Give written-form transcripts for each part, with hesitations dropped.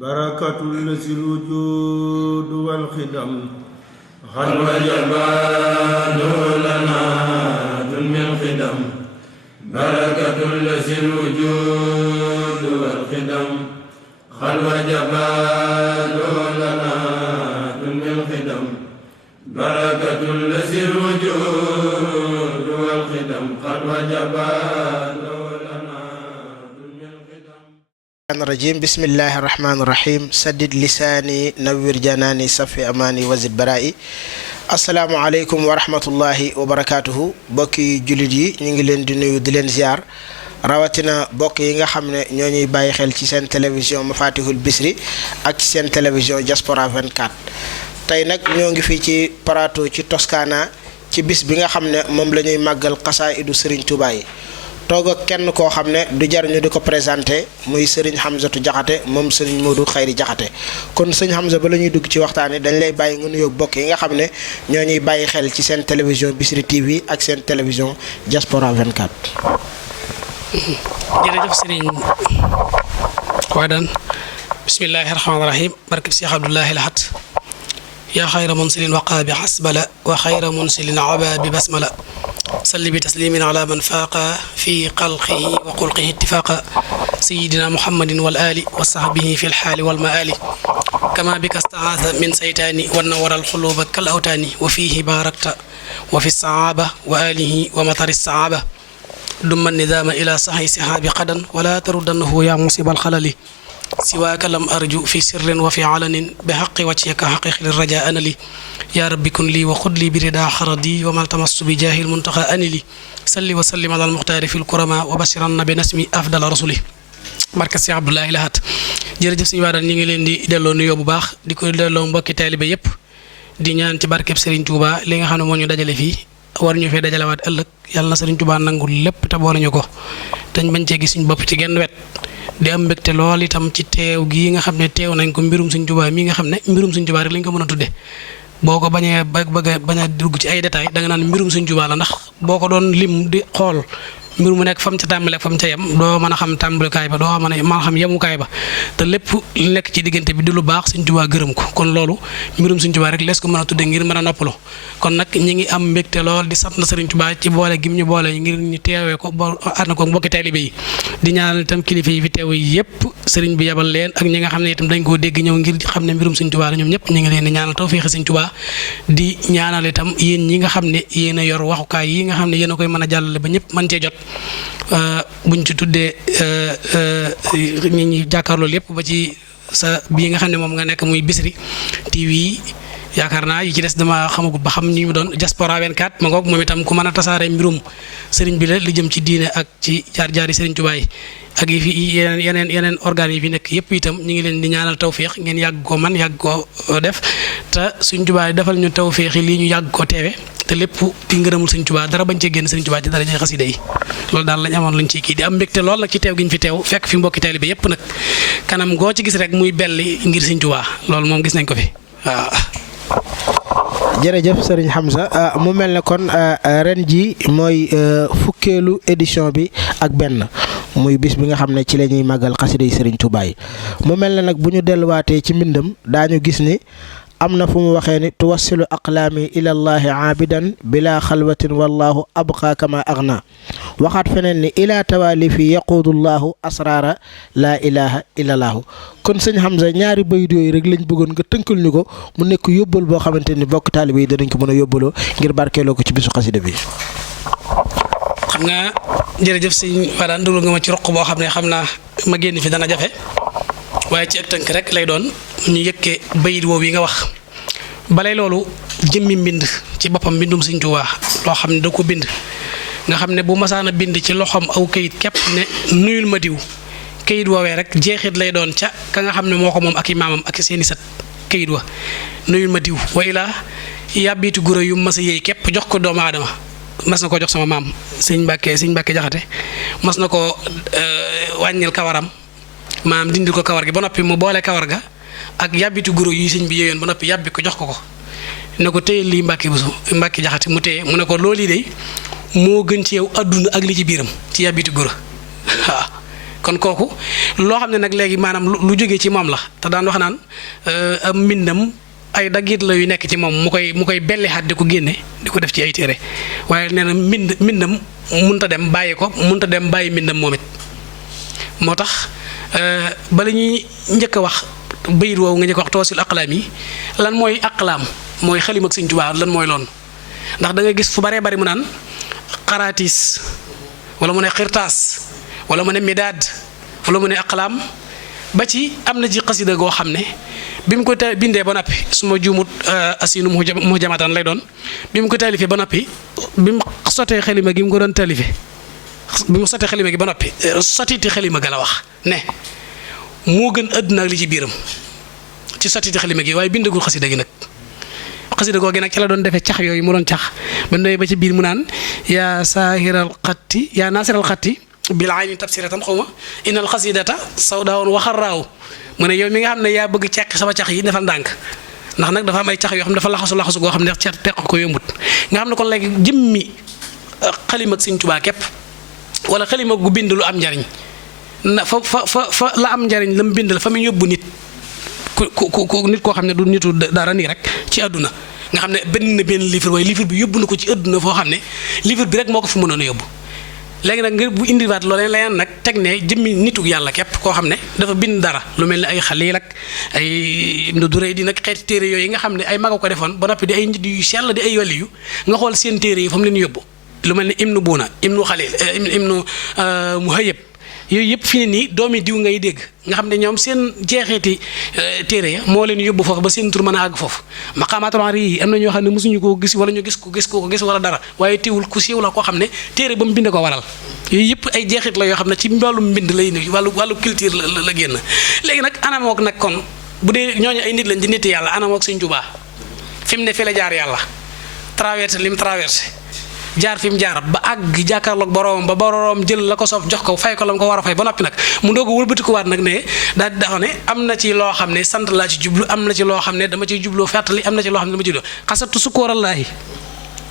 بركة الذي الوجود والخدم خل وجبان لنا دم الخدم بركة الذي الوجود والخدم خل وجبان لنا دم الخدم بركة الذي الوجود والخدم خل وجبان الرجيم بسم الله الرحمن الرحيم سدد لساني نوّر جناني صفي أماني وزد برائي السلام عليكم ورحمة الله وبركاته بوكي jullit yi ñu ngi leen di nuyu di leen ziar rawatina bokk yi nga xam ne ñoo ñuy bàyyi xel ci seen télévision Mafatihul Bichri ak ci seen télévision Diaspora 24 tey nag ñoo ngi fii ci plateau ci Toscana ci bis bi nga xam ne moom la ñuy màggal xasaa'idu Serigne Touba yi toog ak kenn koo xam ne du jar ñu di ko présenté muy Serigne Hamzatou Diakhaté moom Serigne Modou Khayri Diakhaté kon sëñ Hamza ba la ñuy dugg ci waxtaan dañ lay bàyyi nga nuyoo bokk yi nga xam ne ñoo ñuy bàyyi xel ci seen télévision Bichri TV ak seen télévision Diaspora 24. jërëjëf Serigne Wadane bismillahi rahmaani rahim barkeb Cheikh Abdoulahi Lahat yaa xayra munsilin waqa bi xasbala wa xayra munsilin aba bi basmala salli bi taslimin ala man faaqa fi xalqihi wa xulqihi ittifaaqa sayidina muhammadin wal ali wa sahbihi fi lxaali wal maali kama bika staasa min saytaani wa nawara alxuluba kal awtaani wa fihi barakta wa fi saaba wa alihi wa matari saaba dumma nidaama ila saxi sihaabi qadan wala taruddannahu yaa musiba alxalali siwaaka lam arju fi sirrin wa fi alanin bi xaqi wajhika xaqiqi raja anali yaa rabbi kun lii wa xud lii bi ridaa xaradi wa mal tamassu bi jaahil muntaxa anili salli wa sallim ala almuxtaari fi lkurama wa bashiran na bi nasmi afdala rasuli barka Cheikh Abdoulahi Lahat jërëjëf suñu waa daal ñu ngi leen di delloo nuyoo bu baax di ko delloo mbokki taalibe yépp di ñaan ci barkeb Serigne Touba li nga xam ne moo ñu dajale fii war ñu fee dajalewaat ëllëg yàlla na Serigne Touba nangul lépp te boole ñu ko te ñu bañ cee gis suñu bopp ci genn wet di am mbégte lool itam ci teew gii nga xam ne teew nañ ko mbirum Serigne Touba mi nga xam ne mbirum Serigne Touba rek lañ ko mën a tudde boo ko bañee bañ a dugg ci ay détails da nga naan mbirum Serigne Touba la ndax boo ko doon lim di xool mbir mu nekk fam ca tàmbale fam ca yem doo mën a xam tàmbalikaay ba doo mën a xam yemukaay ba te lépp li nekk ci diggante bi di lu baax Serigne Touba gërëm ko kon loolu mbirum Serigne Touba rek lees ko mën a tudde ngir mën a noppalu kon nag ñi ngi am mbégte lool di sant na Serigne Touba ci boole gim ñu boole ngir ñu teewee ko ba ànd ko mbokki taalibe yi di ñaanal itam kilifa yi fi teew yépp Serigne bi yabal leen ak ñi nga xam ne itam dañ koo dégg ñëw ngir xam ne mbirum Serigne Touba la ñoom ñëpp ñu ngi leen di ñaanal tawfeex Serigne Touba di ñaanal itam yéen ñi nga xam ne yéen a yor waxukaay yi nga xam ne yéen a koy mën a jàllale ba ñëpp mën cee jot buñ ci tuddee ñi ñi jàkkaarloo lépp ba ci sa bii nga xam ne moom nga nekk muy Bichri TV yaakaar naa yi ci des dama xamagut ba xam ni mu doon Diaspora 24 ma ngoog moom itam ku mën a tasaare mbirum sëriñ bi la li jëm ci diine ak ci jaar-jaari Sëriñ Tuubaa yi ak yi fi yeneen organes yi fi nekk yëpp itam ñu ngi leen di ñaanal tawféex ngeen yàgg koo man yàgg koo def te Sëriñ Tuubaa yi defal ñu tawféex yi lii ñu yàgg koo teewe te lépp di ngërëmul Sëriñ Tuubaa dara bañ cee génn Sëriñ Tuubaa ci dara ci xasida yi loolu daal lañ amoon luñ ci kii di am mbégte lool nag ci teew gi ñu fi teew fekk fi mbokki taalibe yëpp nag kanam goo ci gis rek muy belli ngir Sëriñ Tuubaa loolu moom gis nañ ko fi waaw. jërëjëf Serigne Hamza mu mel ne kon ren ji mooy fukkeelu édition bi ak benn muy bis bi nga xam ne ci la ñuy màggal xasida yi Serigne Touba yi mu mel ne nag bu ñu delluwaatee ci mbindam daañu gis ni am na fu mu waxee ni tuwassilu aqlaami ila llahi aabidan bila xalwatin wallahu abqa kama agna waxaat feneen ni ila tawalifi yaquudu llahu asrara laa ilaha illa llahu kon sëñ Hamza ñaari bayit yooyu rek lañ bëggoon nga tënkal ñu ko mu nekk yóbbal boo xamante ni bokk taalibe yi danañ ko mën a yóbbaloo ngir barkeeloo ko ci bisu xasida bi. xam nga jërëjëf sëñ Wadane dugal nga ma ci roq boo xam ne xam naa ma génn fi dana jafe waaye ci ak tënk rek lay doon ñu yëkkee bayit woowu yi nga wax balay loolu jëmmi mbind ci boppam mbindum Sëriñ Tuubaa loo xam ne da ko bind nga xam ne bu masaana bind ci loxoom aw kayit képp ne nuyul ma diw kayit woowee rek jeexit lay doon ca ka nga xam ne moo ko moom ak i maamam ak seeni sët kayit wa nuyul ma diw wa ilaa yàbbiitu guro yu mas a yéey képp jox ko doomu aadama mas na ko jox sama maam sëñ Mbàkke Jaxate mas na ko wàññil kawaram maam dindil ko kawar gi ba noppi mu boole kawar ga ak yàbbitu guro yi sëñ bi yéyoon ba noppi yàbbi ko jox ko ne ko téye lii Mbàkke Jaxate mu téye mu ne ko loolu yi de moo gën ci yow adduna ak li ci biiram ci yàbbitu guro waaw kon kooku loo xam ne nag léegi maanaam lu jógee ci moom la te daan wax naan am mbindam ay daggit la yu nekk ci moom mu koy belli xaat di ko génne di ko def ci ay téere waaye nee na mbindam munta dem bàyyi ko munta dem bàyyi mbindam moom it moo tax bala ñuy njëkk a wax bayit woowu nga njëkk a wax tawassul aqlaam yi lan mooy aqlaam mooy xalima ak Sëñ Tuubaa lan mooy loon ndax da nga gis fu baree bari mu naan xaraatiis wala mu ne xirtaas wala mu ne midaad wala mu ne aqlaam ba ci am na ji xasida goo xam ne bi mu ko bindee ba noppi su ma juumut asinu mu jamatan lay doon bi mu ko taalifee ba noppi bi mu sotee xalima gi mu ko doon taalifee bi mu sotee xalima gi ba noppi sotiti xalima ga la wax ne moo gën àdduna ak li ci biiram ci sotiti xalima gi waaye bindagul xasida gi nag xasida googu nag ci la doon defee cax yooyu mu doon cax ba ndey ba ci biir mu naan yaa saahiral xatti yaa naasiral xatti bil ayni tabsiratan xaw ma innal xasidata sawdaawun waxaraaw mu ne yow mi nga xam ne yaa bëgg ceq sama cax yi defal ndànk ndax nag dafa am ay cax yoo xam ne dafa laxasu goo xam ne ceq teq ko yombut nga xam ne kon léegi jëmmi xalima ak Sëñ Tuubaa képp wala xalima gu bind lu am njariñ na fa la am njariñ la mu bind la fa mu yóbbu nit ku nit koo xam ne du nitu dara nii rek ci àdduna nga xam ne benn na benn livre waaye livre bi yóbbu na ko ci àdduna foo xam ne livre bi rek moo ko fi mënoon a yóbbu léegi nag ngir bu indiwaat loolee leneen nag teg ne jëmmi nitu yàlla képp koo xam ne dafa bind dara lu mel ne ay Xaliil ak ay Ibnu Duray di nag xeeti téere yooyu nga xam ne ay mag a ko defoon ba noppi di ay nit yu sell di ay wàlli yu nga xool seen téere yi fa mu leen yóbbu lu mel ne Ibnu Buuna Ibnu Xaliil Ibnu Muhayyab yooyu yëpp fi ne nii doomi diw ngay dégg nga xam ne ñoom seen jeexeeti téere ya moo leen yóbbu foofu ba seen tur mën a àgg foofu maqaamaatul yi am na ñoo xam ne mosuñu koo gis wala ñu gis ko wala dara waaye teewul ku siiw la koo xam ne téere ba mu bind ko waral yooyu yëpp ay jeexit la yoo xam ne ci wàllum mbind lay ne wàllu culture la génn léegi nag anamook nag kon bu dee ñooñu ay nit lañ di nit yàlla anamook Sëñ Tuubaa fi mu ne fi la jaar yàlla traversé li mu traversé jaar fi mu jaar ba àgg jàkkaarloog boroomam ba boroom jël la ko soof jox ko fay ko la mu ko war a fay ba noppi nag mu doog a wëlbatikuwaat nag ne daal di dafa ne am na ci loo xam ne sant laa ci jublu am na ci loo xam ne dama ciy jubloo fàttali am na ci loo xam ne dama ciy jubloo xasatu sukkoorallaahi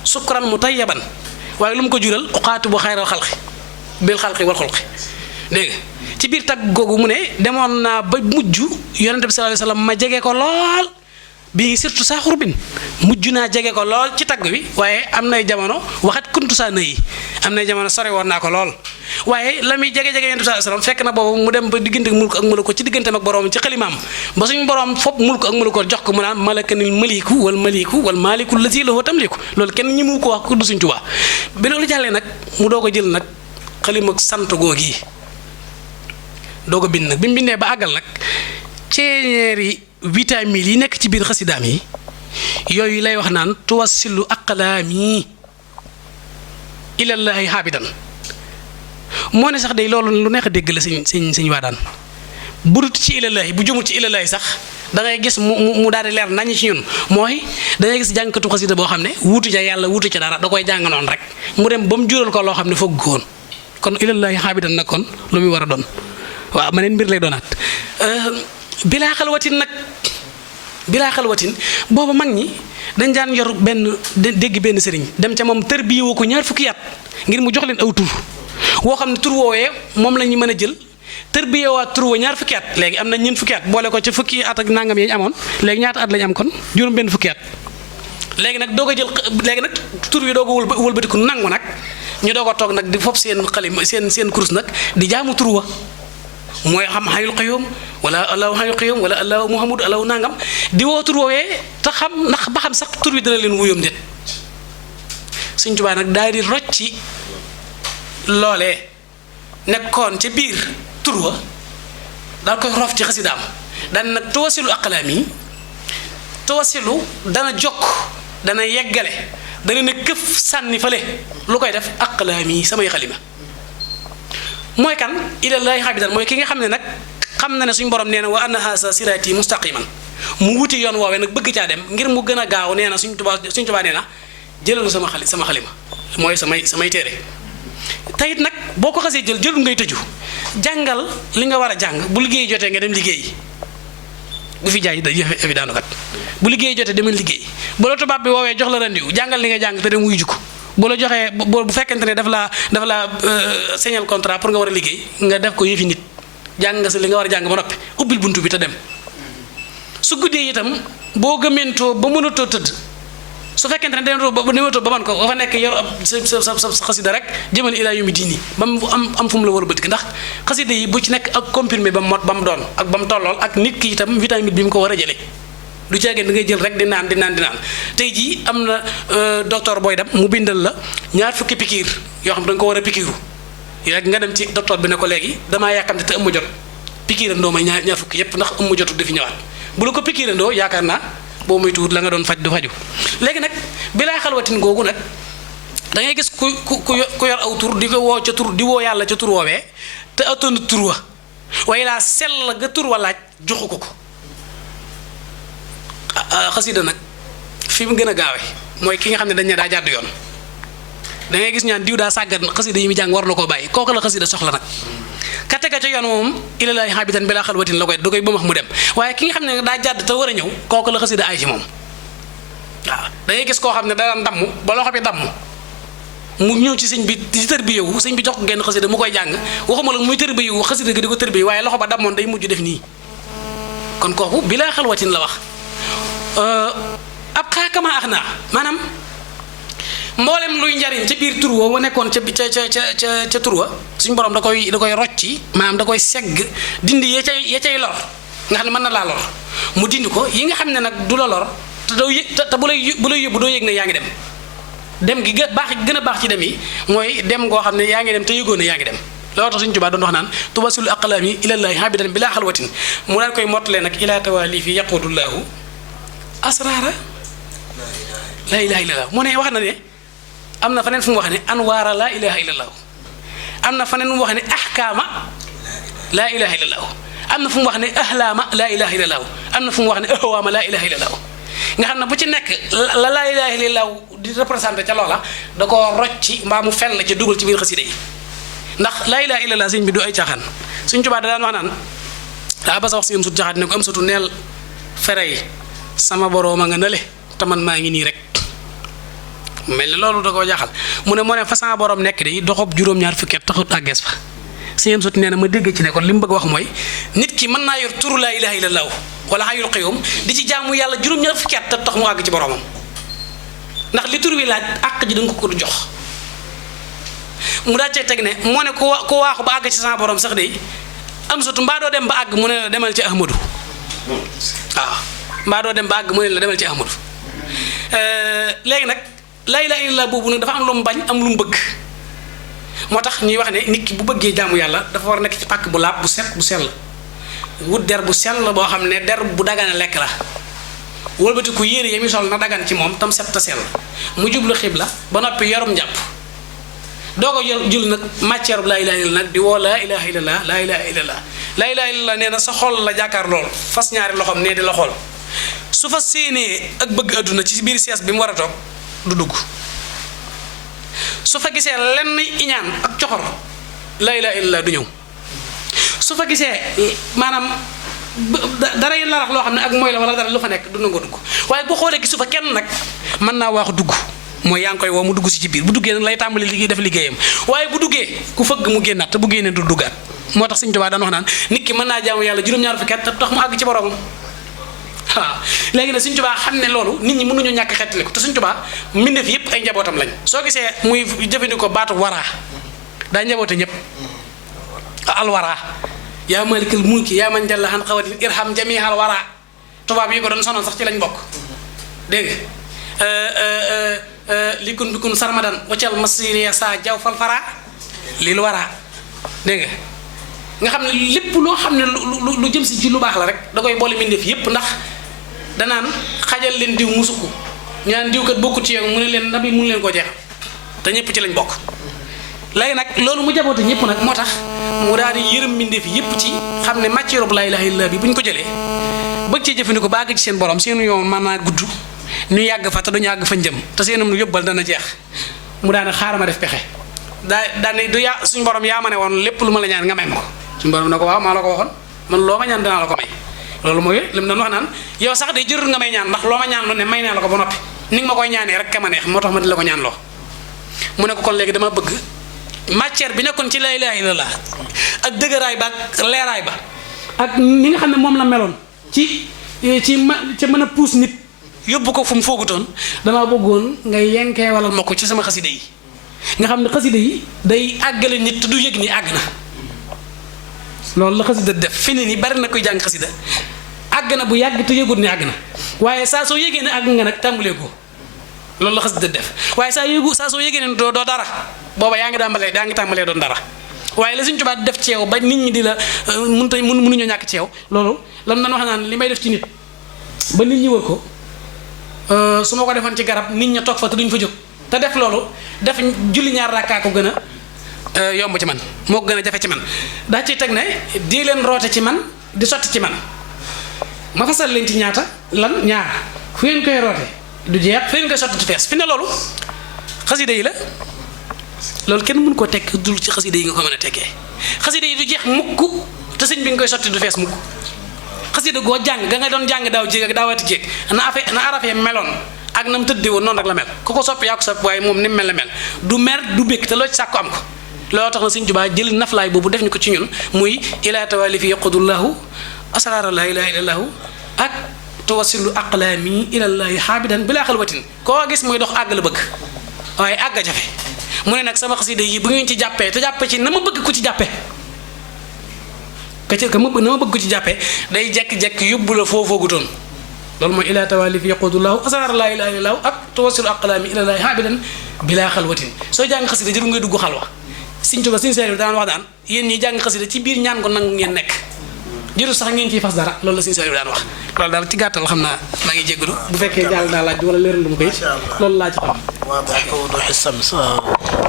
sukkuran mu tayyaban waaye lu mu ko jural uqaatu bu xayral xalqi bil xalqi wal xulqi dégg nga ci biir tagg googu mu ne demoon naa ba mujj yonente bi sallallahu alayhi wasallam ma jege ko lool bii surtout saa xurbin mujj naa jege ko lool ci tagg bi waaye am nay jamono waxat kuntu saa nëyi am nay jamono sore woon naa ko lool waaye la muy jege-jege yonent bi sallallahu alayhi wasallam fekk na boobu mu dem ba diggante mulk ak mulk ko ci digganteem ak boroom ci xalimaam ba suñu boroom fopp mulk ak mulk ko jox ko mu naan malakanil maliku wal maliku lazi lahu tamliku loolu kenn ñi mu ko wax ku du Sëñ Tuubaa bi loolu jàllee nag mu doog a jël nag xalima ak sant googi doog a bind nag bi mu bindee ba àggal nag ceeñeeri vitamines yi nekk ci biir xasidaam yi yooyu lay wax naan tuwassilu aqlaami ilallaahi xaabidan moo ne sax day loolu lu neex a dégg la sëñ Waadaan bu dut ci ilallaahi bu jëmul ci ilallaahi sax da ngay gis mu daal di leer nañu ci ñun mooy da ngay gis jàngkatu xasida boo xam ne wuutu ca yàlla wuutu ca dara da koy jàng noonu rek mu dem ba mu jural ko loo xam ne foog ko woon kon ilallaahi xaabidan nag kon lu muy war a doon waaw ma neen mbir lay doonaat bilaa xalwatin booba mag ñi dañ daan yor dégg benn sëriñ dem ca moom tërbiyewu ko ñaar fukki at ngir mu jox leen aw tur woo xam ne tur woowee moom la ñu mën a jël tërbiyewaat tur wa ñaar fukki at léegi am na ñeent fukki at boole ko ca fukki at ak nangam yi ñu amoon léegi ñaata at lañu am kon juróom benn fukki at léegi nag doog a jël léegi nag tur wi doog a wëlbatiku nangu nag ñu doog a toog nag di fopp seen xalima seen kurus nag di jaamu tur wa mooy xam xayul qayyum wala allahu xayul qayyum wala allahu muhammadu allahu nangam di woo tur woowee te xam ndax ba xam sax tur wi dana leen wuyoom déet Sëñ Tuubaa nag daal di rocci loolee nekkoon ca biir tur wa daal koy rof ci xasidaam daan nag tawasilu aqlaam yi tawasilu dana jokk dana yeggale dana ne këf sànni fale lu koy def aqlaam yi samay xalima mooy kan ilallaahi xaabidan mooy ki nga xam ne nag xam na ne suñu borom nee na wa anna haasa siraati mustaqiman mu wuti yoon woowee nag bëgg caa dem ngir mu gën a gaaw nee na suñ tubaa nee na jëlalu sama xalima mooy samay téere teyit nag boo ko xasee jëlul ngay tëju jàngal li nga war a jàng bu liggéey jotee nga dem liggéey bu fi jaay fi daanukat bu liggéey jotee demal liggéey bu la tubaab bi woowee jox la rendiw jàngal li nga jàng te dem wuyu ji ko bu la joxee bu fekkente ne daf la signal contrat pour nga war a liggéey nga def ko yëfi nit jàng nga sa li nga war a jàng ba noppi ubbil buntu bi te dem su guddee itam boo gëmentoo ba mënatoo tëdd su fekkente ne demetoo ba man ko ba fa nekk yor ab sa xasida rek jëmal ilaa yawmi diini ba mu am fu mu la war a bëtik ndax xasida yi bu ci nekk ak comprimé ba mu doon ak ba mu tollool ak nit ki itam vitamine bi mu ko war a jëlee du caagin da ngay jël rek di naan tey jii am na docteur booy dem mu bindal la ñaar fukki pikiir yoo xam da nga ko war a pikiiru rek nga dem ci docteur bi ne ko léegi damaa yàkkamte te ëmma jot pikiirandoo may ñaar fukki yépp ndax ëmma jotu dafi ñëwaat bu la ko pikiirandoo yaakaar naa boo muy tuut la nga doon faj du faju léegi nag bilaa xalwatin googu nag da ngay gis ku yor aw tur di ko woo ca tur di woo yàlla ca tur woowee te atonu tur wa waaye laa sell ga tur wa laaj joxu ko xasida nag fi mu gën a gaawe mooy ki nga xam ne dañ ne daa jàdd yoon da ngay gis ñaan diw daa sàggat xasida yi mu jàng war na koo bàyyi kooku la xasida soxla nag ka tega ca yoon moom ilalaahi habitan bilaa xalwatin la koy da koy ba max mu dem waaye ki nga xam ne daa jàdd te war a ñëw kooku la xasida ay ci moom waaw da ngay gis koo xam ne da daan damm ba loxo bi damm mu ñëw ci sëñ bi ci tër bi yow sëñ bi jox ko genn xasida mu koy jàng waxuma la muy tër bi yow xasida gi di ko tër bi waaye loxo ba dammoon day mujj def nii kon kooku bilaa xalwatin la wax ab xaakama ax naa maanaam mboolem luy njariñ ca biir tur wa nekkoon ca tur wa suñu borom da koy rocci maanaam da koy segg dindi ya cay lor nga xam ne mën na laa lor mu dindi ko yi nga xam ne nag du la lor te doo yëg te bu lay yóbbu doo yëg ne yaa ngi dem gi gën a baax ci dem yi mooy dem goo xam ne yaa ngi dem te yëgoo ne yaa ngi dem loolu tax suñu Tuubaa doon wax naan tubasul aqlaami ilallaahi habidan bilaa xalwatin mu daan koy mottalee nag ilaa tawaali fi yaqudullaahu asraara laa ilaha illallah mu ne wax na ne am na faneen fu mu wax ne anwaara laa ilaha illallah am na faneen fu mu wax ne ahkaama laa ilaha illallah am na fu mu wax ne ahlaama laa ilaha illallah am na fu mu wax ne ahwaama laa ilaha illallah nga xam ne bu ci nekk la laa ilaha illallah di représenté ca loola da koo rocci mbaa mu fenn la ca dugal ci biir xasida yi ndax laa ilaha illallah sëñ bi du ay caaxaan suñ Tuubaa da daan wax naan daa ba sa wax si am sut jaxaat ne ko am sutu neel fere yi sama boroom a nga nële te man maa ngi nii rek mel ni loolu da koo jaaxal mu ne fa sama boroom nekk de doxob juróom-ñaar fukki at taxut àggees fa sëñ sut nee na ma dégg ci ne kon li mu bëgg wax mooy nit ki mën naa yor turu laa ilaha illallah wala hayyul qayyum di ci jaamu yàlla juróom-ñaar fukki at te tax mu àgg ci boroomam ndax li tur wi laaj àq ji da nga ko jox mu daa cee teg ne moo ne ku waaxu ba àgg ci sama boroom sax de am sutu mbaa doo dem ba àgg mu ne la demal ci Ahmadu waaw mbaa doo dem ba àgg mu ne la demal ci Ahmadu léegi nag laa ilaaha illallaah boobu nag dafa am lu mu bañ am lu mu bëgg moo tax ñuy wax ne nit ki bu bëggee jaamu yàlla dafa war a nekk ci pàkk bu laab bu set bu sell wut der bu sell boo xam ne der bu dagana lekk la wëlbati ku yére yami sol na dagan ci moom tam set te sell mu jublu xibla ba noppi yorum njàpp doo ko jël nag matière bu laa ilaaha illallaah nag di woo laa ilaaha illallaah laa ilaaha illallaah laa ilaaha illallaah nee na sa xol la jàkkaar lool fas ñaari loxoom nee di la xool su fa séenee ak bëgg àdduna ci biir siège bi mu war a toog du dugg su fa gisee lenn iñaan ak coxor laa ilaaha illallaah du ñëw su fa gisee maanaam dara yi larax loo xam ne ak mooy la wala dara lu fa nekk du nangoo dugg waaye bu xoolee gisu fa kenn nag mën naa waaxu dugg mooy yaa ngi koy woo mu dugg si ci biir bu duggee nag lay tàmbali liggéey def liggéeyam waaye bu duggee ku fëgg mu génnaat te bu génnee du duggaat moo tax Sëñ Tuubaa daan wax naan nit ki mën naa jaamu yàlla juróom-ñaar fukki at te tax mu àgg ci boromam waaw léegi nag Sëñ Tuubaa xam ne loolu nit ñi mënuñu ñàkk xettali ko te Sëñ Tuubaa mbindeef yépp ay njabootam lañ soo gisee muy jëfandikoo baatu waraa daa njaboote ñëpp alwaraa yaa malikal mulki yaa man jalla xan xawatin irham jamihal waraa tubaab yi ko doon sonoon sax ci lañ bokk dégg nga li kun bi kun sarmadan waccal masiriya sa jaw falfara lil waraa dégg nga xam ne lépp loo xam ne lu jëm si ci lu baax la rek da koy boole mbindeef yépp ndax danaan xajal leen diw musuku ñu naan diw kat bokku ci yow mu ne leen nabi mu leen koo jeexal te ñëpp ci lañ bokk léegi nag loolu mu jaboote ñëpp nag moo tax mu daal di yërëm mbindeef yépp ci xam ne matière bu laa ilaaha illallaah bi bu ñu ko jëlee bëgg cee jëfandikoo ba àgg ci seen borom seenu yoon mën naa gudd ñu yàgg fa te duñu yàgg fa njëm te seenum lu yóbbal dana jeex mu daane xaaral ma def pexe daane du yaa suñu borom yaa ma ne woon lépp lu ma la ñaan nga may ma ko suñu borom ne ko waaw maa la ko waxoon man loo ma ñaan danaa la ko may loolu mooy li mu doon wax naan yow sax day jërul nga may ñaan ndax loo ma ñaan lu ne may naa la ko ba noppi ni nga ma koy ñaanee rek ka ma neex moo tax ma di la ko ñaan loo mu ne ko kon léegi dama bëgg matière bi nekkoon ci laa ilaaha illallaah ak dëgëraay ba ak leeraay ba ak ni nga xam ne moom la meloon ci mën a puus nit yóbbu ko fu mu foogutoon damaa bëggoon nga yenkee walal ma ko ci sama xasida yi nga xam ne xasida yi day àggale nit te du yëg ni àgg na loolu la xasida def fi ne ni bari na koy jàng xasida àgg na bu yàgg te yëgut ni àgg na waaye saa soo yëgee ne àgg nga nag tàmbalee ko loolu la xasida def waaye saa soo yëgee ne doo dara booba yaa ngi tàmbalee doon dara waaye la Sëñ Tuubaa def ci yow ba nit ñi di la mënuñoo ñàkk ci yow loolu lam nan wax naan li may def ci nit ba nit ñi wër ko su ma ko defoon ci garab nit ña toog fa te duñ fa jóg te def loolu def julli ñaar rakkaa ko gën a yomb ci man moo ko gën a jafe ci man daa ciy teg ne di leen roote ci man di sotti ci man ma fasal leen ci ñaata lan ñaar fu ngeen koy roote du jeex fu ngeen koy sotti du fees fi ne loolu xasida yi la loolu kenn mën koo tekk dul ci xasida yi nga ko mën a tekkee xasida yi du jeex mukk te sëñ bi nga koy sotti du fees mukk xasida goo jàng ga nga doon jàng daaw jéeg ak daawati jéeg na arafee meloon ak na mu tëddee woon noonu rek la mel ku ko soppi yaa ko soppi waaye moom ni mu mel la mel du mer du békk te loo ci sàkku am ko looloo tax na Sëñ Tuubaa jël naflaay boobu def ñu ko ci ñun muy ilaa tawali fi yaqudullahu asraara laa ilaaha illallahu ak tuwasilu aqlaami ilallahi xaabidan bilaa xalwatin koo gis muy dox àgg la bëgg waaye àgg a jafe mu ne nag sama xasida yi bu ngeen ci jàppee te jàppe ci na ma bëgg ku ci jàppe na ma bëgg ku ci jàppee day jekk-jekk yóbbu la foofoogutoon loolu mooy ilaa tawali fi yaqudullahu asraara laa ilaaha illallahu ak tuwasilu aqlaami ilallahi xaabidan bilaa xalwatin soo jàng xasida jëru ngay dugg xalwa Sëñ Tuubaa Sëñ Saaliw daan wax daan yéen ñi jàng xasida ci biir ñaan ko nangu ngeen nekk jëru sax ngeen ciy fas dara loolu la Sëñ Saaliw daan wax loolu daal ci gàttal xam naa maa ngi jéggalu bu fekkee jàll naa laaj wala leeral mu ko it loolu laa ci xam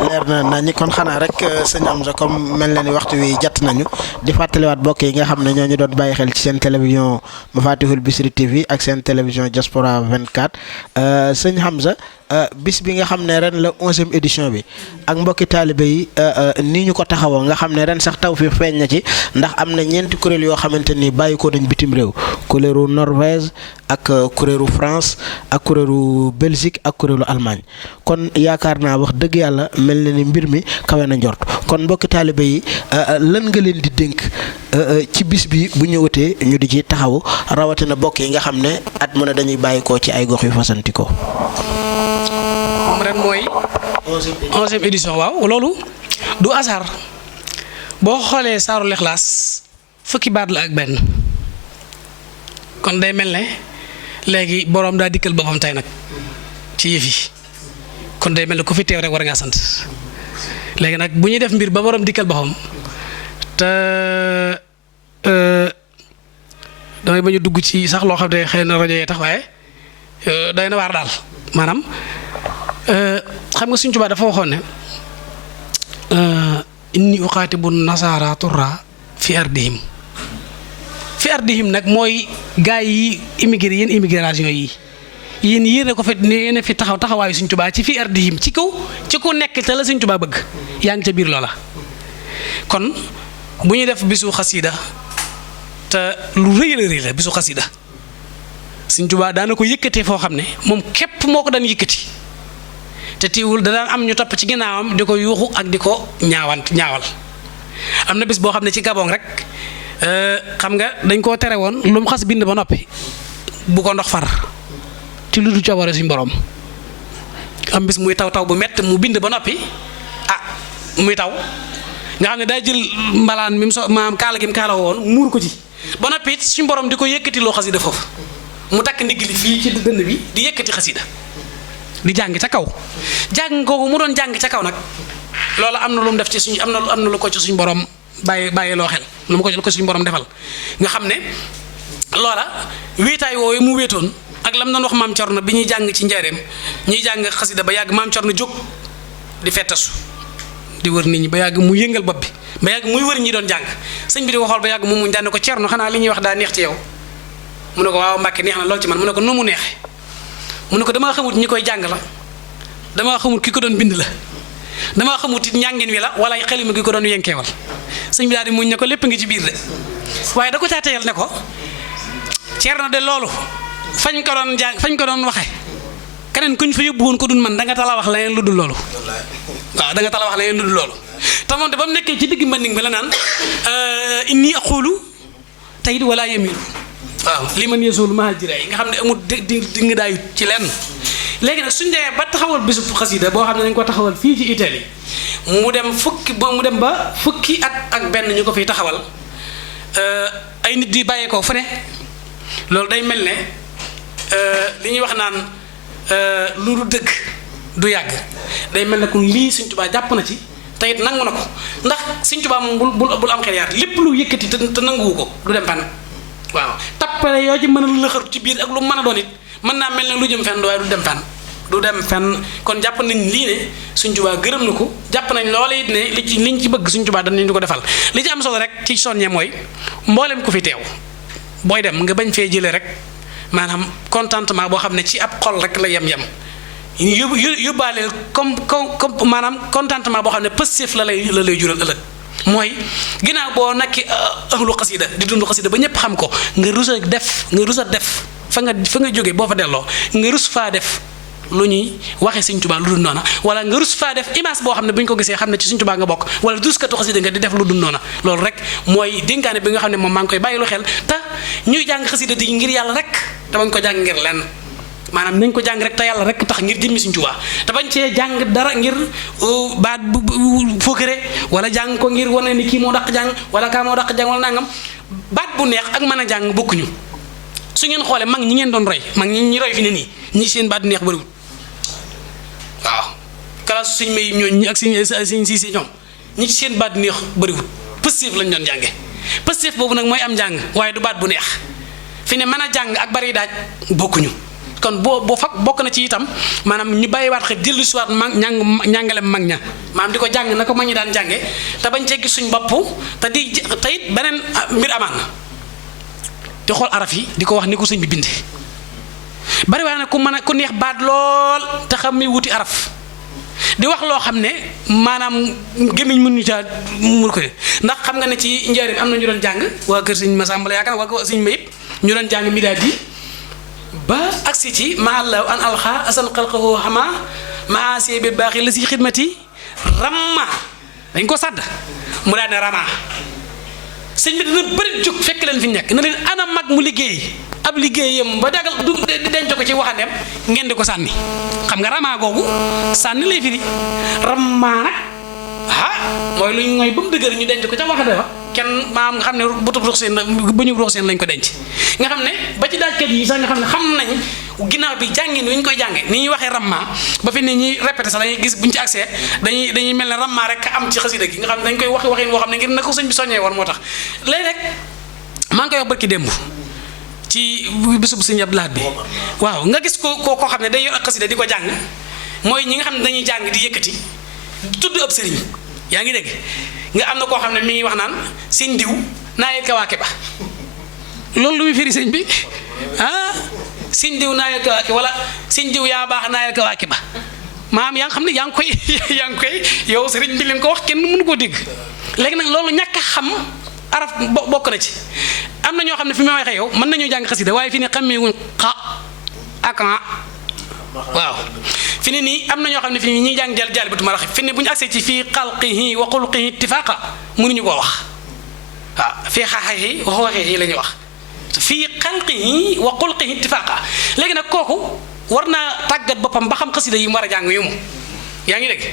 leer na ñi kon xanaa rek sëñ Amza comme mel na ni waxtu wi jatt nañu di fàttaliwaat mbokk yi nga xam ne ñoo ñu doon bàyyi xel ci seen télévision Mafatihul Bichri TV ak seen télévision Diaspora 24 sëñ Hamza bis bi nga xam ne ren la 11e édition bi ak mbokki taalibe yi nii ñu ko taxawoo nga xam ne ren sax taw fi feeñ na ci ndax am na ñeenti kuréel yoo xamante ni bàyyi ko nañ bitim réew kuréelu Norvège ak kuréelu France ak kuréelu Belgique ak kuréelu Allemagne kon yaakaar naa wax dëgg yàlla mel na ni mbir mi kawe na njort kon mbokki taalibe yi lan nga leen di dénk ci bis bi bu ñëwatee ñu di ci taxawu rawatina bokk yi nga xam ne at mu ne dañuy bàyyi ko ci ay gox yu fasantikoo. moom ren mooy 11e édition waaw loolu du hasard boo xoolee saaru Lixlaas fukki baat la ak benn kon day mel ne léegi boroom daa dikkal boppam tey nag ci yëf yi kon day mel ne ku fi teew rek war ngaa sant léegi nag bu ñuy def mbir ba boroom dikkal boppam te damay bañ a dugg ci sax loo xam ne xëy na rajo yee tax waaye day na waar daal maanaam xam nga Sëñ Tuubaa dafa waxoon ne inni uqaatibu nasaara turra fi ardihim nag mooy gaay yi immigré yéen immigration yi yéen a ko fi yéen a fi taxawaayu Sëñ Tuubaa ci fi ardihim ci ku nekk te la Sëñ Tuubaa bëgg yaa ngi ca biir loola kon bu ñu def bisu xasida te lu rëy la bisu xasida Sëñ Tuubaa daana ko yëkkatee foo xam ne moom képp moo ko daan yëkkati te tiiwul da daan am ñu topp ci ginnaawam di ko yuuxu ak di ko ñaawal am na bis boo xam ne ci Gabon rek xam nga dañ koo tere woon lu mu xas bind ba noppi bu ko ndox far ci lu du coobare suñ borom am bis muy taw bu mett mu bind ba noppi muy taw nga xam ne day jël mbalaan mi mu maam kaala gi mu kaala woon muur ko ci ba noppi suñ borom di ko yëkkati loo xasida foofu mu takk ndigg li fii ci dënn bi di yëkkati xasida di jàng ca kaw jàng googu mu doon jàng ca kaw nag loolu am na lu mu def ci suñ am na lu ko ci suñ borom bàyyi loo xel lu mu ko suñ borom defal nga xam ne loola wéetaay woowu mu wéetoon ak lam doon wax maam Cerno bi ñuy jàng ci njaareem ñuy jàng xasida ba yàgg maam Cerno jóg di fettasu di wër nit ñi ba yàgg mu yëngal bopp bi ba yàgg muy wër ñi doon jàng sëñ bi di ko xool ba yàgg mu daan ne ko Cerno xanaa li ñuy wax daa neex ci yow mu ne ko waaw Mbàkke neex na lool ci man mu ne ko nu mu neexe mu ne ko damaa xamut ñi koy jàng la damaa xamut ki ko doon bind la damaa xamut it njàngin wi la wala xalima gi ko doon yenkeewal sëñ bi daal di muñ ne ko lépp ngi ci biir de waaye da ko caa teyal ne ko Cerno de loolu fañ ko doon waxe keneen kuñ fa yóbbu woon ko dun man da nga tala wax leneen lu dul loolu waaw da nga tala wax leneen lu dul loolu te moom de ba mu nekkee ci digg mbanding bi la naan inni aqulu tayit wala yamilu waaw li man yesoolu mahajira yi nga xam ne amul di nga daayut ci lenn. léegi nag suñ demee ba taxawal bisub xasida boo xam ne dañ ko taxawal fii ci Italie mu dem ba fukki at ak benn ñu ko fiy taxawal ay nit di bàyyeekoo fu ne loolu day mel ne li ñuy wax naan lu du dëgg du yàgg day mel ne kon lii Sëñ Tuubaa jàpp na ci te it nangu na ko ndax Sëñ Tuubaa moom bul am xel yaar lépp lu yëkkati te nanguwu ko du dem fenn waaw tappale yoo ci mën a lëxër ci biir ak lu mën a doon it mën naa mel ne lu jëm fenn waaye du dem fenn kon jàpp nañ lii ne Sëñ Tuubaa gërëm na ko jàpp nañ loola it ne liñ ci bëgg Sëñ Tuubaa danañ ko defal li ci am solo rek ci soññe mooy mboolem ku fi teew booy dem nga bañ fee jëlee rek maanaam contentement boo xam ne ci ab xol rek la yem yóbbaaleel comme maanaam contentement boo xam ne positif la lay jural ëllëg mooy ginnaaw boo nekki ahlu xasida di dund xasida ba ñëpp xam ko nga rus a def fa nga jógee boo fa delloo nga rus faa def lu ñuy waxee Sëñ Tuubaa lu dul noona wala nga rus faa def image boo xam ne bu ñu ko gisee xam ne ci Sëñ Tuubaa nga bokk wala duskatu xasida nga di def lu dul noona loolu rek mooy dénkaane bi nga xam ne moom maa ngi koy bàyyi lu xel te ñuy jàng xasida di ngir yàlla rek te bañ ko jàng ngir lenn maanaam nañ ko jàng rek te yàlla rek tax ngir jëmmi Sëñ Tuubaa te bañ cee jàng dara ngir baat bu fokkere wala jàng ko ngir wane ni kii moo daq jàng wala kaa moo daq jàng wala nangam baat bu neex ak mën a jàng bokkuñu su ngeen xoolee mag ñi ngeen doon roy mag ñi roy fi ne nii ñi seen baat neex bëriwul waaw kalaasu Sëñ May ñooñu ñi ak Sëñ Siise ñoom ñi ci seen baat neex bëriwul positif lañ doon jànge positif boobu nag mooy am njàng waaye du baat bu neex fi ne mën a jàng ak bari daaj bokkuñu kon boo fa bokk na ci itam maanaam ñu bàyyiwaat xel dellu si waat njàngalem mag ña maanaam di ko jàng na ko mag ñi daan jànge te bañ cee gis suñ bopp te it beneen mbir amaan na di xool araf yi di ko wax ni ko sëñ bi binde bari waa ne ku neex baat lool te xam mi wuti araf di wax loo xam ne maanaam gémmiñ mënuñu caa mu ko ndax xam nga ne ci njëriñ am na ñu doon jàng waa kër sëñ Masamba yaakaar waa kër sëñ Mayib ñu doon jàng midaad yi ba agsi ci maallaw an alxa asan xalqahu xama maasee bi baaxi la si xidmati ramma dañ ko sàdd mu daal ne rama sëñ bi dina bëri jóg fekk leen fi nekk na leen ana mag mu liggéey ab liggéeyam ba dagal du denc ko ci waxandeem ngeen di ko sànni xam nga rama googu sànni lay firi ramma nag mooy lu ñu ngoy ba mu dëgër ñu denc ko ca waxande fa kenn maam nga xam ne butub rox seen ba ñu rox seen lañ ko denc nga xam ne ba ci daajkat yi sax nga xam ne xam nañ ginnaaw bi jàngin wi ñu koy jànge ni ñuy waxee ramma ba fi ne ñuy répété sax dañuy gis buñ ci accès dañuy mel ne ramma rek am ci xasida gi nga xam ne dañ koy waxin woo xam ne ngir na ko sëñ bi soññee woon moo tax léegi rek maa ngi koy wax barki démb ci bésub sëñ Abdou Lahad bi waaw nga gis koo xam ne day yor ak xasida di ko jàng mooy ñi nga xam ne dañuy jàng di yëkkati tudd ab sëriñ yaa ngi dégg nga am na koo xam ne mi ngi wax naan sëñ diw naayel kawaake ba loolu lu muy firi sëñ bi sëñ diw naayel kawaake wala sëñ diw yaa baax naayel kawaake ba maam yaa ngi xam ne yaa ngi koy yow sëriñ bi leen ko wax kenn mënu koo dégg léegi nag loolu ñàkk a xam araf bokk na ci am na ñoo xam ne fi ma waxee yow mën nañoo jàng xasida waaye fi ne xammee wuñ xa ak waaw fi ne nii am na ñoo xam ne fi ñuy jàng jàll bi tu ma raxi fi ne bu ñu agsee ci fii xalqihi wa xulqihi ittifaaqa mënuñu koo wax waaw fii xaaxihi wa xooxihi la ñuy wax fii xalqihi wa xulqihi ittifaaqa léegi nag kooku war naa tàggat boppam ba xam xasida yi mu war a jàng yu mu yaa ngi dégg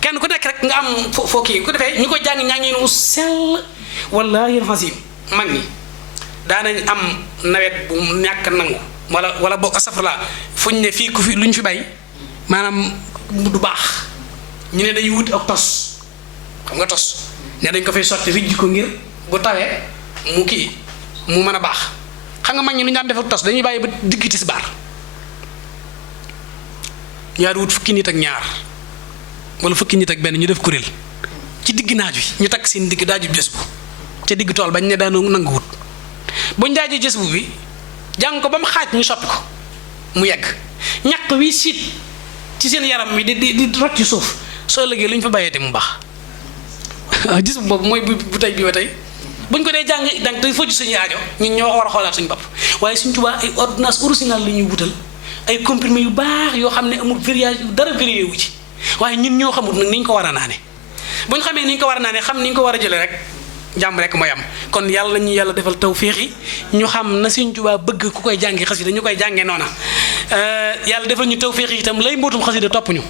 kenn ku nekk rek nga am foo kii ku defee ñu ko jàng ñaangi nu sell wallaahi xasim mag ñi daanañ am nawet bu ñàkk nangu wala boog asafurla fu ñu ne fii ku fi lu ñu fi bay maanaam du baax ñu ne dañuy wut ak tos xam nga tos ne dañ ko fay sotti rijj ko ngir bu tawee mu kii mu mën a baax xam nga mag ñi lu ñu daan def ak tos dañuy bàyyi ba digg tisbaar ñaar wut fukki nit ak ñaar wala fukki nit ak benn ñu def kuréel ci digg naaj wi ñu takk seen digg daaju jës bu ca digg tool bañ ne daanu nangu wut buñ daajee jës bu bi jàng ko ba mu xaaj ñu soppi ko mu yegg ñaq wi siit ci seen yaram wi di rot ci suuf soo ëllëgee lu ñu fa bàyyee te mu baax gis boobu mooy bu tey bii ba tey buñ ko dee jàng dang te fojj suñu aajo ñun ñoo war a xoolaat suñu bopp waaye Sëñ Tuubaa ay ordonnance originale la ñuy wutal ay comprimé yu baax yoo xam ne amul variage dara varié wu ci waaye ñun ñoo xamul nag ni ñu ko war a naane bu ñu xamee ni ñu ko war a naanee xam ni ñu ko war a jëlee rek jàmm rek mooy am. kon yàlla ñu yàlla defal tawfiix yi ñu xam na Sëriñ Tuubaa bëgg ku koy jàngi xasida ñu koy jàngee noona yàlla defal ñu tawfiix yi itam lay mbootum xasida topp ñu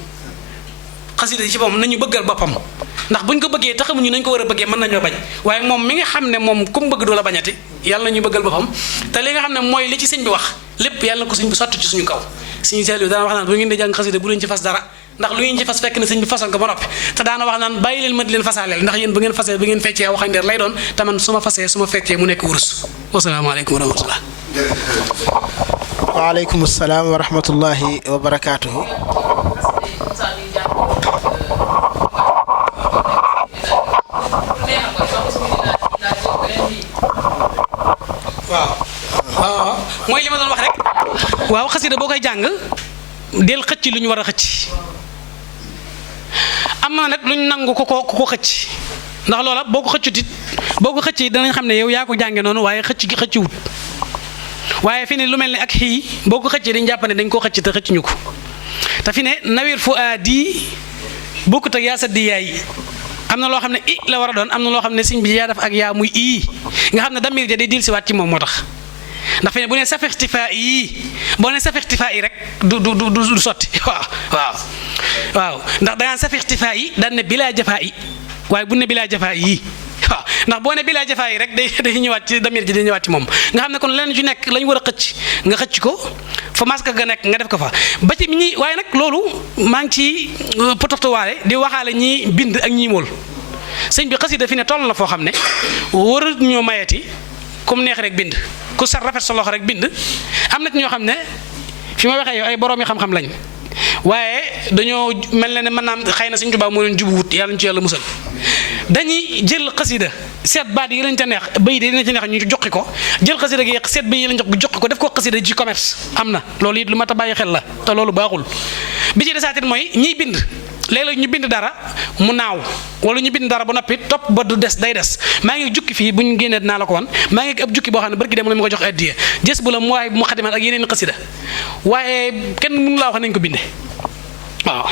xasida yi ci boppam nañu bëggal boppam ndax buñ ko bëggee taxamuñu nañ ko war a bëggee mën nañoo bañ waaye moom mi nga xam ne moom ku mu bëgg du la bañati yàlla nañu bëggal boppam te li nga xam ne mooy li ci sëñ bi wax lépp yàlla na ko sëñ bi sotti ci suñu kaw suñu seel bi daana wax naan bu ngeen di jàng xasida bu leen ci fas dara ndax lu ngeen ci fas fekk na sëñ bi fasal ko ba noppi te daana wax naan bàyyi leen ma di leen fasaaleel ndax yéen bu ngeen fasee bu ngeen feccee waxandeer lay doon te man su ma fasee su ma feccee mu nekk wurus wasalaamaaleykum wa rahmatullah waaleykum salaam wa rahmatullahi wa barakaatuhu. waaw mooy li ma doon wax rek waaw xasida boo koy jàng del xëcc lu ñu war a xëcc am na nag lu ñu nangu ku ko xëcc ndax loola boo ko xëccee danañ xam ne yow yaa ko jànge noonu waaye xëcc gi xëcc wut waaye fi ne lu mel ne ak xii boo ko xëccee dañ jàpp ne dañ koo xëcc te xëcc ñu ko te fi ne nawir fu aadi bokkut ak yaa saddi yaay am na loo xam ne i la war a doon am na loo xam ne siñ bi yaa def ak yaa muy ii nga xam ne damir ja day dil siwaat ci moom moo tax ndax fi ne bu ne safixtifaa yi boo ne safixtifaa yi rek du sotti waaw ndax dangaan safixtifaa yi daan ne bilaa jafaa yi waaye bu ne bilaa jafaa yi waaw ndax boo ne bilaa jafaa yi rek day ñëwaat ci damir ji day ñëwaat ci moom nga xam ne kon leneen ju nekk lañ war a xëcc nga xëcc ko fa maska ga nekk nga def ko fa ba ci ñi waaye nag loolu maa ngi ci potoftuwaale di waxaale ñi bind ak ñi mool sëñ bi xasida fi ne toll na foo xam ne war ñoo mayeti comme neex rek bind ku sar rafet sa loxo rek bind am na ci ñoo xam ne fi ma waxee yow ay borom yi xam-xam lañ waaye dañoo mel ne mën naa xëy na Sëñ Tuubaa moo leen jubuwut yàlla ñu ci yàlla musal dañuy jël xasida seet baat yi lañ ca neex bay yi lañ ca neex ñu joxi ko jël xasida gi seet bay yi lañ joxi ko def ko xasida ci commerce am na loolu it lu mat a bàyyi xel la te loolu baaxul bi ci desaatit mooy ñiy bind léeg-léeg ñu bind dara mu naaw wala ñu bind dara ba noppi topp ba du des day des maa ngi jukki fii bu ñu génnee dinaa la ko wan maa ngi ab jukki boo xam ne barki dem la ma ko jox addiya jës bu la mu waaye bu ma xadimaat ak yeneen xasida waaye kenn mënu laa wax nañ ko binde waaw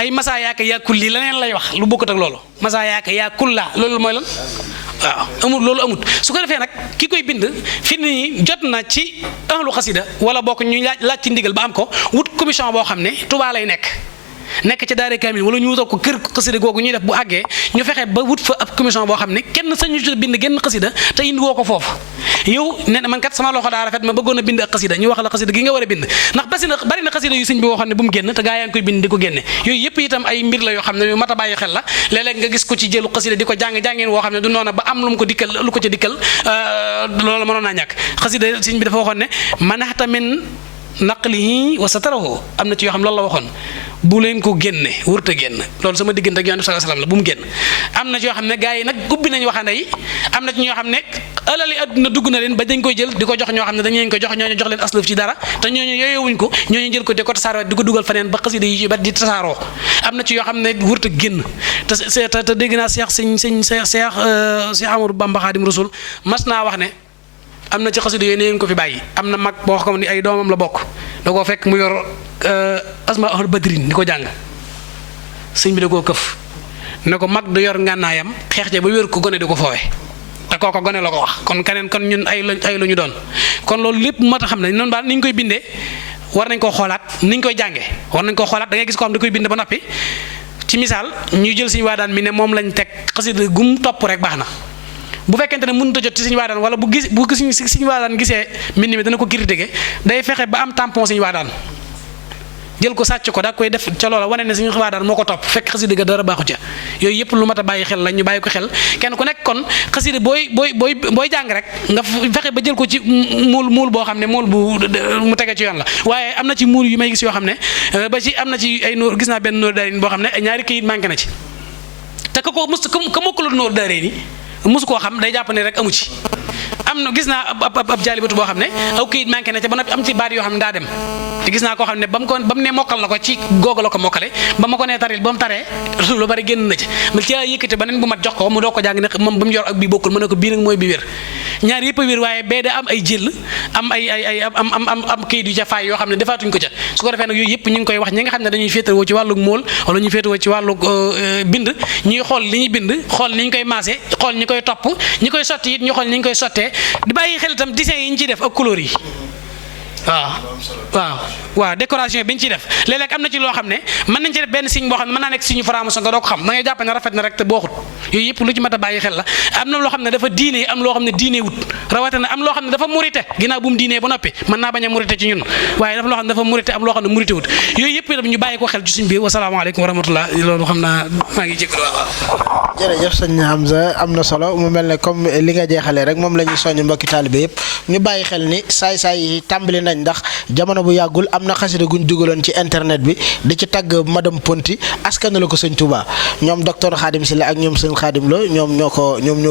ay masa yaaka yaakul lii leneen lay wax lu bokkut ak loolu masa yaaka yaakul laa loolu mooy lan waaw amul loolu amut su ko defee nag ki koy bind fi nii jot na ci ahlu xasida wala bokk ñu laaj ci ndigal ba am ko wut commission boo xam ne Tuubaa lay nekk ci daare kaamil wala ñu wutal ko kër xasida googu ñuy def bu àggee ñu fexe ba wut fa ab commission boo xam ne kenn sañu ci bind genn xasida te indi woo ko foofu yow ne man kat sama loxo daa rafet ma bëggoon a bind ak xasida ñu wax la xasida gi nga war a bind ndax bari na xasida yu sëñ bi waxoon ne bu mu génn te gaa yaa ngi koy bind di ko génne yooyu yëpp itam ay mbir la yoo xam ne yu mat a bàyyi xel la léeg-léeg nga gis ko ci jëlu xasida di ko jàngeen woo xam ne du noona ba am lu ko dikkal loolu mënoon naa ñàkk xasida sëñ bi dafa waxoon ne manaxta min naqlihi wa satarahu am na ci yoo xam loolu la waxoon bu leen ko génne wurut a génn loolu sama diggante ak Yonent bi sallallahu alayhi wasallam la bu mu génn am na ci yoo xam ne gars yi nag ubbi nañ waxande yi am na ci ñoo xam ne alali adduna dugg na leen ba dañ koy jël di ko jox ñoo xam ne dañ leen ko jox ñooñu jox leen aslëf ci dara te ñooñu yooyowuñ ko ñooñu jël ko di ko tasaaroo di ko dugal feneen ba xasida yi ba di tasaaroo am na ci yoo xam ne wurut a génn te dégg naa Cheikh Amadou Bamba Xaadim Rasul mas naa wax ne am na ci xasida yooyu neen ko fi bàyyi am na mag boo xam ne ay doomam la bokk da koo fekk mu yor asma ahlu badrin di ko jàng sëñ bi da koo këf ne ko mag du yor ngànnaayam xeex ja ba wér ko gone di ko foowe te kooko gone la ko wax kon keneen kon ñun ay lu ñu doon kon loolu lépp moo tax xam ne noonu daal ni ñu koy bindee war nañ koo xoolaat ni ñu koy jàngee war nañ koo xoolaat da ngay gis ko xam da koy bind ba noppi ci misaal ñu jël suñu waa daan mi ne moom lañ teg xasida gum topp rek baax na bu fekkente ne mënut a jot ci suñu waadaan wala bu suñu waadaan gisee mbind mi dana ko critiquer day fexe ba am tampon suñu waadaan jël ko sàcc ko daa koy def ca loola wane ne suñu waadaan moo ko topp fekk xasida ga dara baaxu ca yooyu yëpp lu mat a bàyyi xel la ñu bàyyi ko xel kenn ku nekk kon xasida booy jàng rek nga fexe ba jël ko ci muul boo xam ne muul bu mu tege ci yoon la waaye am na ci muul yu may gis yoo xam ne ba ci am na ci ay nóor gis naa benn nóor daaree ni boo xam ne ay ñaari këyit manqué na ci te ka mokkalul nóor daaree ni mosu koo xam day jàpp ne rek amu ci am na gis naa ab jaalibatu boo xam ne aw kayit manqué na ca ba noppi am ci baat yoo xam ne daa dem te gis naa koo xam ne ba mu ne mokkal la ko ci googu la ko mokkale ba ma ko nee taril ba mu taree lu bari génn na ci ma ci yëkkate beneen bu mat jox ko mu doo ko jàng ne moom ba mu yor ak bii bokkul ma ne ko bii nag mooy bi wér ñaar yëpp a wér waaye bee da am ay jël am ay am kayit yu ca faay yoo xam ne defaatuñ ko ca su ko defee nag yooyu yëpp ñu ngi koy wax ñi nga xam ne dañuy féetewoo ci wàllug mool wala ñuy féetewoo ci wàllug bind ñuy xool li ñuy bind xool ni ñu koy maase xool ñi koy topp ñi koy sotti it ñu xool ni ñu koy sottee di bàyyi xel itam dessin yi ñu ciy def ak couleur yi waaw décoration bi ñu ciy def léeg-léeg am na ci loo xam ne mën nañ ci def benn signe boo xam ne mën naa nekk signe franc-maçon nga doo ko xam da ngay jàpp ne rafet na rek te booxut yooyu yëpp lu ci mat a bàyyi xel la am na loo xam ne dafa diine am loo xam ne diine wut rawatina am loo xam ne dafa murite ginnaaw bu mu diinee ba noppi mën naa bañ a murite ci ñun waaye dafa loo xam ne dafa murite am loo xam ne murite wut yooyu yëpp itam ñu bàyyi ko xel ci suñ biir wasalaamaaleykum wa rahmatullah loolu xam naa maa ngi jégalu waaw. jërëjëf sëñ Hamza am na solo mu mel ne comme li nga jeexalee rek moom la ñuy soññ mbokki taalibe yëpp ñu bàyyi xel ni saay-saay yi tàmbali nañ ndax jamono bu yàggul am na xasida guñ dugaloon ci internet bi di ci tagg madame Ponti askan la ko sëñ Touba ñoom docteur Khadim Sylla ak ñoom sëñ Khadim Lo ñoom ñoo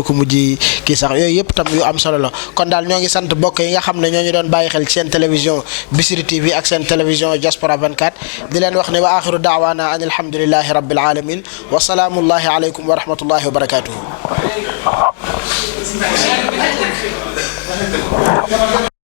ko mujj kii sax yooyu yëpp tam yu am solo la kon daal ñoo ngi sant bokk yi nga xam ne ñoo ñu doon bàyyi xel ci seen télévision Bichri TV ak seen télévision Diaspora 24 di leen wax ne wa axiru daawaana an alhamdulillahi rabbil alamin wa salaamullahi aleykum wa rahmatullahi wa barakatuhu